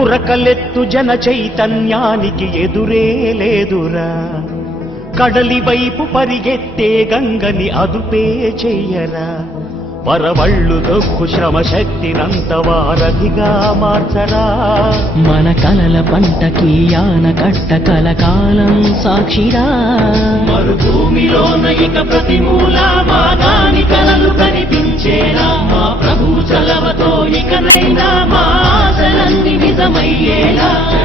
ఉరకలెత్తు జన చైతన్యానికి ఎదురే లేదురా. కడలి వైపు పరిగెత్తే గంగని అదుపే చెయ్యరా. వరవళ్ళు దొక్కు శ్రమ శక్తినంత వారధిగా మార్చరా. మన కలల పంటకి ఆనకట్ట కలకాలం సాక్షిరా. మరుభూమిలోన ఇక ప్రతి మూల మాగాని కలలు కనిపించేరా. మా ప్రభు చలవతో ఇకనైనా మా ఆశలన్నీ నిజమయ్యేలా.